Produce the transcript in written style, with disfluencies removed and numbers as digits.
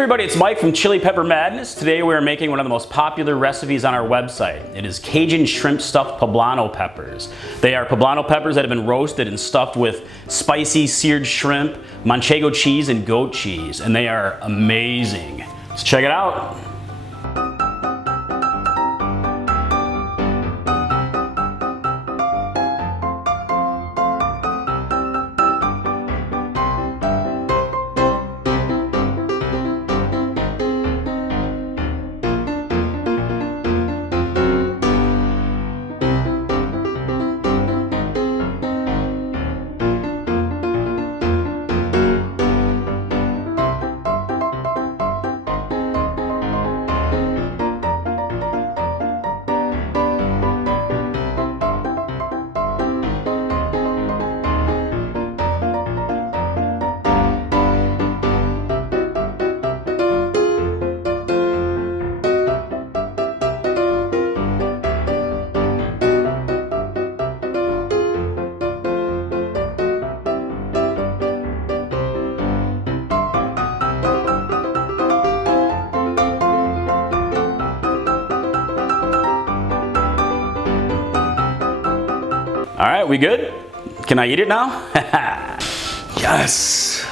everybody, it's Mike from Chili Pepper Madness. Today we are making one of the most popular recipes on our website. It is Cajun shrimp stuffed poblano peppers. They are poblano peppers that have been roasted and stuffed with spicy seared shrimp, Manchego cheese, and goat cheese, and they are amazing. Let's check it out. All right, we good? Can I eat it now? Yes.